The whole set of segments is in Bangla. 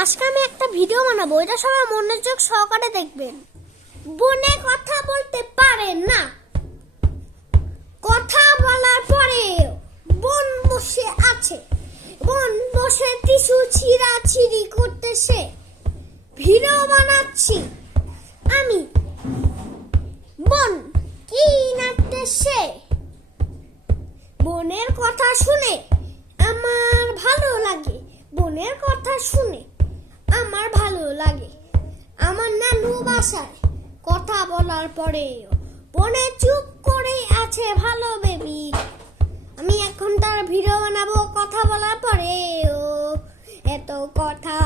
আজকে আমি একটা ভিডিও বানাবো, এটা সবাই মনোযোগ সহকারে দেখবেন। বনে কথা বলতে পারে না, কথা বলার পরে বন বসে আছে, বন বসে টিস্যু ছিঁড়াছিঁড়ি করতেছে। ভিডিও বানাচ্ছি আমি, বন কি নাচতেছে। বনের কথা শুনে আমার ভালো লাগে, বনের কথা শুনে আমার ভালো লাগে। আমার নানু বাসায় কথা বলার পরে বনে চুপ করে আছে ভালো বেবি। আমি এখন তার ভিডিও বানাবো কথা বলার পরে। এত কথা,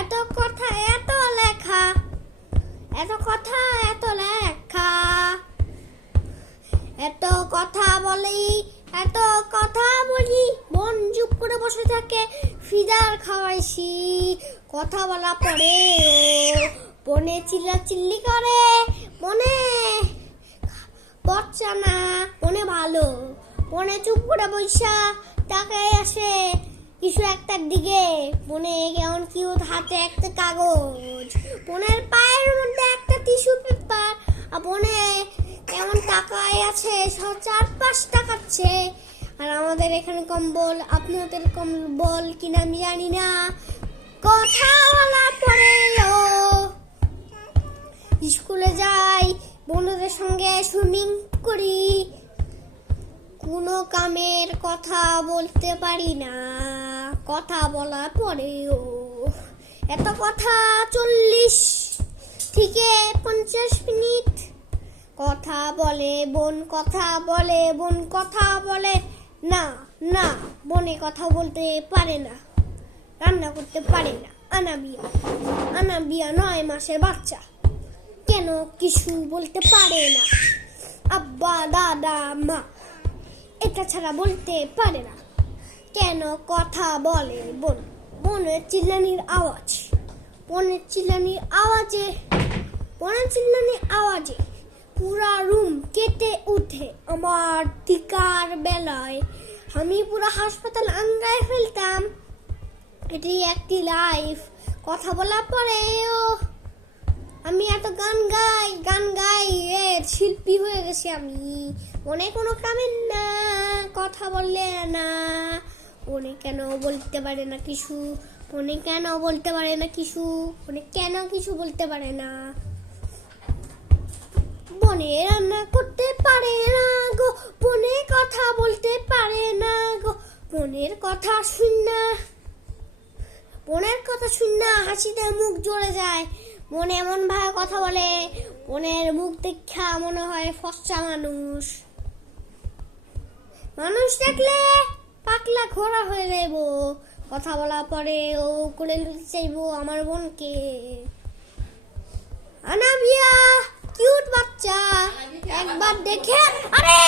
এত কথা, এত লেখা, এত কথা, এত লেখা, এত কথা বলি, এত কথা বলি। মন চুপ করে বসে থাকে, ফিদার খাওয়াইছি। কথা বলা পরে বনে চিল্লাচিল্লি করে, মনে বচ্চা না, মনে ভালো। মনে চুপ করে বৈশা তাকায় আসে কিছু একটার দিকে। মনে কেমন কিউট, হাতে একটা কাগজ, মনের পায়ের মধ্যে একটা টিস্যু পেপার। আর মনে কেমন তাকায় আছে, সব 4-5 তাকাচ্ছে। আর আমাদের এখানে কম্বল, আপনাদের কম্বল কিনা আমি জানি না। কথা বলার পরে স্কুলে যাই, বন্ধুদের সঙ্গে সুইমিং করি। কোনো কামের কথা বলতে পারি না, কথা বলার পরেও এত কথা 40 থেকে 50 মিনিট কথা বলে বন, কথা বলে বন, কথা বলে না না। বনে কথা বলতে পারে না, রান্না করতে পারে না। আনাবিয়া 9 মাসের বাচ্চা, কেন কিছু বলতে পারে না। আব্বা, দাদা, মা এটা ছাড়া বলতে পারে না। কেন কথা বলে বন। বনের চিল্লানির আওয়াজ, বনের চিল্লানির আওয়াজে, বনের চিল্লানির আওয়াজে পুরা রুম কেটে উঠে। আমার টিকার বেলায় আমি পুরো হাসপাতাল আঙ্গায় ফেলতাম। এটি একটি লাইফ। কথা বলার পরেও আমি এত গান গাই শিল্পী হয়ে গেছি আমি। মনে কোনো কামের না, কথা বললে না। মনে কেন বলতে পারে না কিছু, মনে কেন বলতে পারে না কিছু, মনে কেন কিছু বলতে পারে না। বনে রান্না করতে পারে না গো, বনে কথা বলতে পারে না গো। বনের কথা শুননা, বনের কথা শুননা হাসিতে মুখ জ্বলে যায়। মনে এমন ভাবে কথা বলে, বনের মুখ দেখা মনে হয় ফর্সা মানুষ। মানুষ দেখলে পাগলা ঘোড়া হয়ে যাইব। কথা বলার পরে কোলে লুতে চাইবো আমার বোনকে। আনাবিয়া কিউট বাচ্চা, একবার দেখে আরে